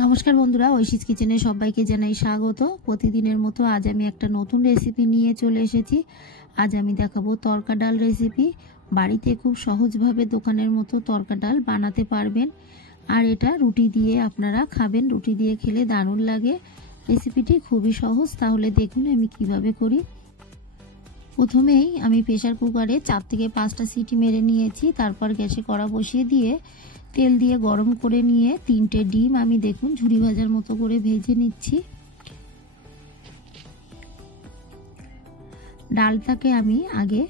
নমস্কার বন্ধুরা, ঐশীস কিচেনে সবাইকে জানাই স্বাগত। প্রতিদিনের মতো আজ আমি একটা নতুন রেসিপি নিয়ে চলে এসেছি। আজ আমি দেখাবো তড়কা ডাল রেসিপি। বাড়িতে খুব সহজভাবে দোকানের মতো তড়কা ডাল বানাতে পারবেন, আর এটা রুটি দিয়ে আপনারা খাবেন। রুটি দিয়ে খেলে দারুণ লাগে। রেসিপিটি খুবই সহজ, তাহলে দেখুন আমি কিভাবে করি। প্রথমেই আমি প্রেসার কুকারে 4 থেকে 5টা সিটি মেরে নিয়েছি। তারপর গ্যাসে কড়া বসিয়ে দিয়ে তেল দিয়ে গরম করে নিয়ে 3টে ডিম আমি দেখুন ঝুরি ভাজার মতো করে ভেজে নিচ্ছি। ডালটাকে আমি আগে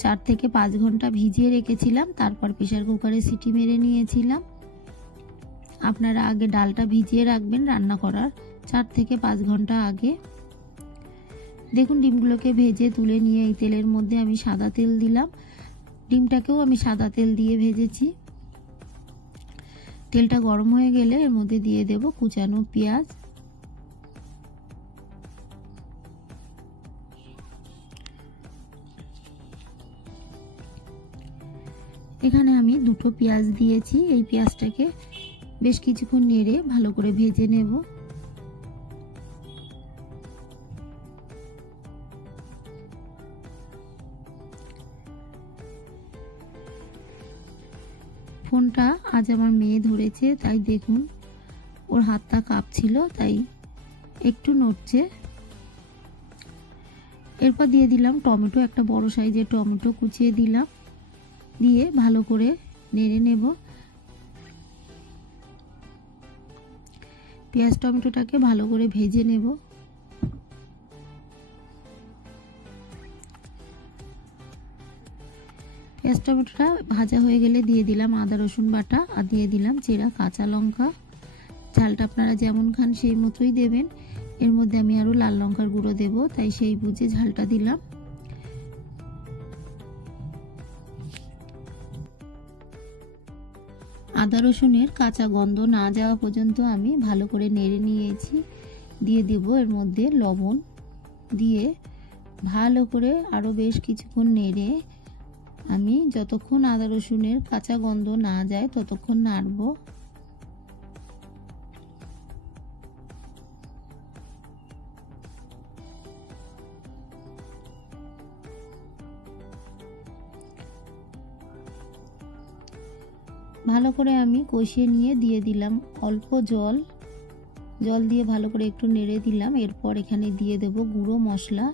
4 থেকে 5 ঘন্টা ভিজিয়ে রেখেছিলাম, তারপর প্রেসার কুকারে সিটি মেরে নিয়েছিলাম। আপনারা আগে ডালটা ভিজিয়ে রাখবেন রান্না করার 4 থেকে 5 ঘন্টা আগে। দেখুন ডিমগুলোকে ভেজে তুলে নিয়ে এই তেলের মধ্যে আমি সাদা তেল দিলাম। ডিমটাকেও আমি সাদা তেল দিয়ে ভেজেছি। তেলটা গরম হয়ে গেলে এর মধ্যে দিয়ে দেব কুচানো পেঁয়াজ। এখানে আমি 2টো পেঁয়াজ দিয়েছি। এই পেঁয়াজটাকে বেশ কিছুক্ষণ নেড়ে ভালো করে ভেজে নেব। ফোনটা আজ আমার মেয়ে ধরেছে, তাই দেখুন ওর হাতটা কাঁপছিল, তাই একটু নড়ছে। এরপর দিয়ে দিলাম টমেটো, একটা বড় সাইজের টমেটো কুচিয়ে দিলাম, দিয়ে ভালো করে নেড়ে নেব। পেঁয়াজ টমেটোটাকে ভালো করে ভেজে নেব। পেঁয়াজ টমেটোটা ভাজা হয়ে গেলে দিয়ে দিলাম আদা রসুন বাটা, আর দিয়ে দিলাম চেরা কাঁচা লঙ্কা। ঝালটা আপনারা যেমন খান সেই মতোই দেবেন। এর মধ্যে আমি আরো লাল লঙ্কার গুঁড়ো দেব, তাই সেই বুঝে ঝালটা দিলাম। আদা রসুনের কাঁচা গন্ধ না যাওয়া পর্যন্ত আমি ভালো করে নেড়ে নিয়েছি। দিয়ে দেব এর মধ্যে লবণ, দিয়ে ভালো করে আরো বেশ কিছুক্ষণ নেড়ে আমি যতক্ষণ আদা রসুনের কাঁচা গন্ধ না যায় ততক্ষণ নাড়ব। ভালো করে আমি কষিয়ে নিয়ে দিয়ে দিলাম অল্প জল দিয়ে ভালো করে একটু নেড়ে দিলাম। এরপর এখানে দিয়ে দেব গুঁড়ো মশলা।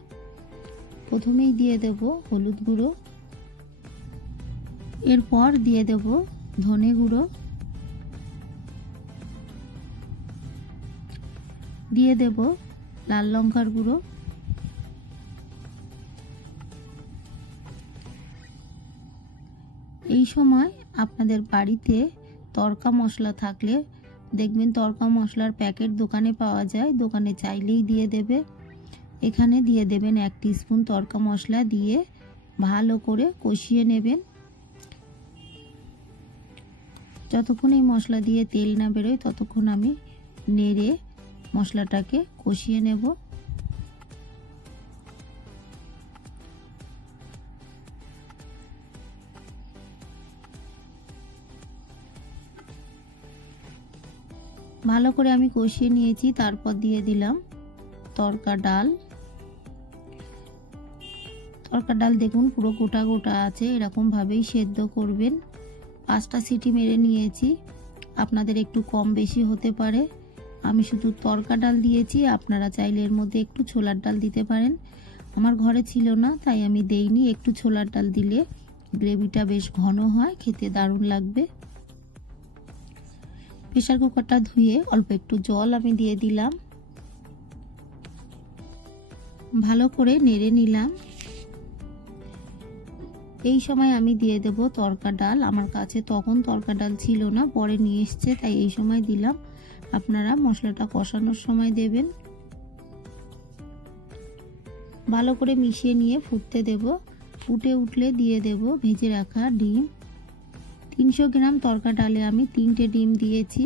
প্রথমেই দিয়ে দেব হলুদ গুঁড়ো, এরপর দিয়ে দেব ধনে গুঁড়ো, দিয়ে দেব লাল লঙ্কার গুঁড়ো, এই সময় আপনাদের বাড়িতে তড়কা মশলা থাকলে দেখবেন তড়কা মশলার প্যাকেট দোকানে পাওয়া যায়, দোকানে চাইলেই দিয়ে দেবে। এখানে দিয়ে দেবেন 1 টিস্পুন তড়কা মশলা, দিয়ে ভালো করে কষিয়ে নেবেন। যতক্ষণ এই মশলা দিয়ে তেল না বেরোয় ততক্ষণ আমি নেড়ে মশলাটাকে কষিয়ে নেব। ভালো করে আমি কষিয়ে নিয়েছি। তারপর দিয়ে দিলাম তড়কা ডাল। তড়কা ডাল দেখুন পুরো গোটা গোটা আছে, এরকম ভাবেই সেদ্ধ করবেন। 5টা সিটি মেরে নিয়েছি, আপনাদের একটু কম বেশি হতে পারে। আমি শুধু তড়কা ডাল দিয়েছি, আপনারা চাইলে এর মধ্যে একটু ছোলার ডাল দিতে পারেন। আমার ঘরে ছিল না তাই আমি দেইনি। একটু ছোলার ডাল দিলে গ্রেভিটা বেশ ঘন হয়, খেতে দারুণ লাগবে। প্রেসার কুকারটা ধুয়ে অল্প একটু জল আমি দিয়ে দিলাম, ভালো করে নেড়ে নিলাম। এই সময় আমি দিয়ে দেব তড়কা ডাল। আমার কাছে তখন তড়কা ডাল ছিল না, পরে নিয়ে এসছে, তাই এই সময় দিলাম। আপনারা মশলাটা কষানোর সময় দেবেন। ভালো করে মিশিয়ে নিয়ে ফুটতে দেব। ফুটে উঠলে দিয়ে দেব ভেজে রাখা ডিম। 300 গ্রাম তড়কা ডালে আমি 3টে ডিম দিয়েছি।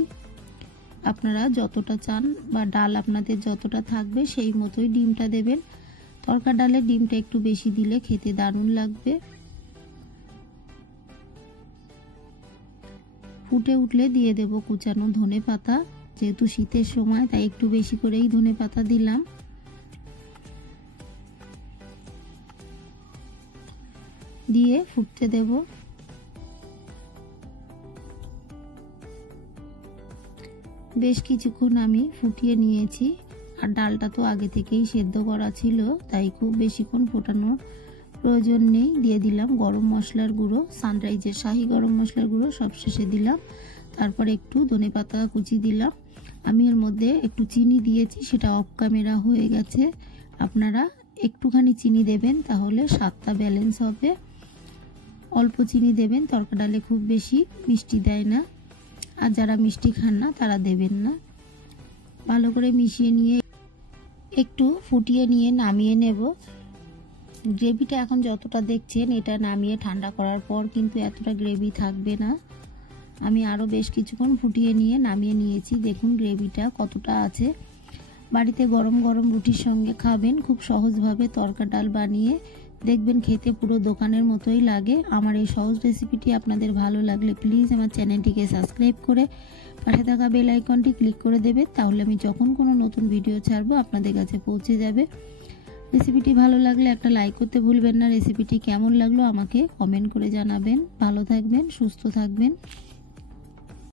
আপনারা যতটা চান বা ডাল আপনাদের যতটা থাকবে সেই মতোই ডিমটা দেবেন। তড়কা ডালে ডিমটা একটু বেশি দিলে খেতে দারুণ লাগবে। ফুটে উঠলে দিয়ে দেব কুচানো ধনে পাতা। যেহেতু শীতের সময় তাই একটু বেশি করেই ধনেপাতা দিলাম। দিয়ে ফুটতে দেব। বেশ কিছুক্ষণ আমি ফুটিয়ে নিয়েছি। আর ডালটা তো আগে থেকেই সেদ্ধ করা ছিল, তাই খুব বেশিক্ষণ ফোটানোর প্রয়োজন নেই। দিয়ে দিলাম গরম মশলার গুঁড়ো, সানরাইজের শাহি গরম মশলার গুঁড়ো সবশেষে দিলাম। তারপর একটু ধনেপাতা কুচি দিলাম। আমি এর মধ্যে একটু চিনি দিয়েছি, সেটা অফ ক্যামেরা হয়ে গেছে। আপনারা একটুখানি চিনি দেবেন, তাহলে স্বাদটা ব্যালেন্স হবে। অল্প চিনি দেবেন, তরকা ডালে খুব বেশি মিষ্টি দেয় না। আর যারা মিষ্টি খান না তারা দেবেন না। ভালো করে মিশিয়ে নিয়ে একটু ফুটিয়ে নিয়ে নামিয়ে নেব। গ্রেভিটা এখন যতটা দেখছেন, এটা নামিয়ে ঠান্ডা করার পর কিন্তু এতটা গ্রেভি থাকবে না। আমি আরও বেশ কিছুক্ষণ ফুটিয়ে নিয়ে নামিয়ে নিয়েছি। দেখুন গ্রেভিটা কতটা আছে। বাড়িতে গরম গরম রুটির সঙ্গে খাবেন খুব সহজভাবে তরকা ডাল বানিয়ে, দেখবেন খেতে পুরো দোকানের মতোই লাগে। আমার এই সহজ রেসিপিটি আপনাদের ভালো লাগলে প্লিজ আমার চ্যানেলটিকে সাবস্ক্রাইব করে পাশে থাকা বেল আইকনটি ক্লিক করে দেবে, তাহলে আমি যখন কোনো নতুন ভিডিও ছাড়বো আপনাদের কাছে পৌঁছে যাবে। রেসিপিটি ভালো লাগলে একটা লাইক করতে ভুলবেন না। রেসিপিটি কেমন লাগলো আমাকে কমেন্ট করে জানাবেন। ভালো থাকবেন, সুস্থ থাকবেন।